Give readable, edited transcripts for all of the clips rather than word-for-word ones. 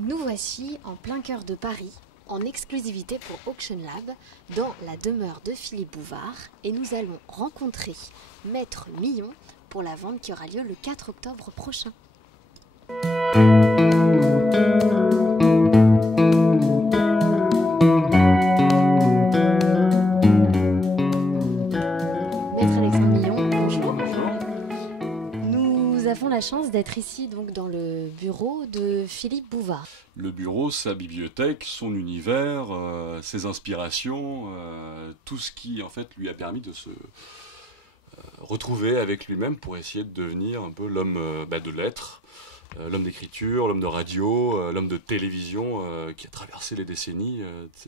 Nous voici en plein cœur de Paris, en exclusivité pour Auction Lab, dans la demeure de Philippe Bouvard, et nous allons rencontrer Maître Millon pour la vente qui aura lieu le 4 octobre prochain. Maître Alexandre Millon, bonjour. Nous avons la chance d'être ici donc dans le bureau de Philippe Bouvard. Le bureau, sa bibliothèque, son univers, ses inspirations, tout ce qui en fait lui a permis de se retrouver avec lui-même pour essayer de devenir un peu l'homme de lettres, l'homme d'écriture, l'homme de radio, l'homme de télévision qui a traversé les décennies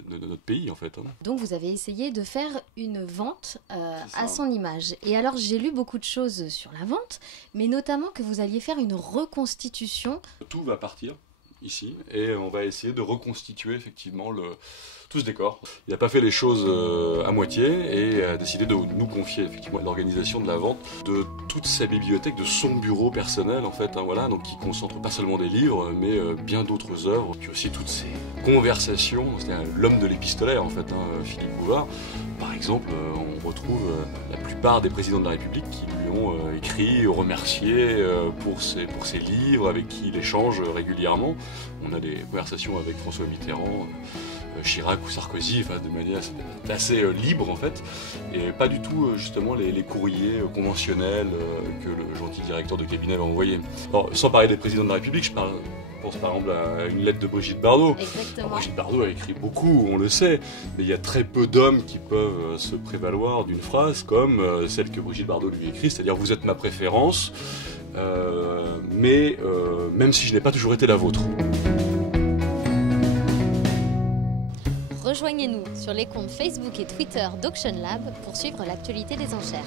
de notre pays en fait. Donc vous avez essayé de faire une vente à son image. Et alors j'ai lu beaucoup de choses sur la vente, mais notamment que vous alliez faire une reconstitution. Tout va partir ici et on va essayer de reconstituer effectivement tout ce décor. Il n'a pas fait les choses à moitié et a décidé de nous confier effectivement l'organisation de la vente de toute sa bibliothèque, de son bureau personnel en fait, voilà, donc qui concentre pas seulement des livres mais bien d'autres œuvres, puis aussi toutes ces conversations. C'est l'homme de l'épistolaire en fait, Philippe Bouvard. Par exemple, on retrouve la plupart des présidents de la République qui lui ont écrit, remercié pour ses livres, avec qui il échange régulièrement. On a des conversations avec François Mitterrand, Chirac ou Sarkozy, enfin, de manière assez libre en fait, et pas du tout justement les courriers conventionnels que le gentil directeur de cabinet va envoyer. Alors, sans parler des présidents de la République, je pense par exemple à une lettre de Brigitte Bardot. Exactement. Alors, Brigitte Bardot a écrit beaucoup, on le sait, mais il y a très peu d'hommes qui peuvent se prévaloir d'une phrase comme celle que Brigitte Bardot lui écrit, c'est-à-dire « vous êtes ma préférence, mais même si je n'ai pas toujours été la vôtre ». Rejoignez-nous sur les comptes Facebook et Twitter d'Auction Lab pour suivre l'actualité des enchères.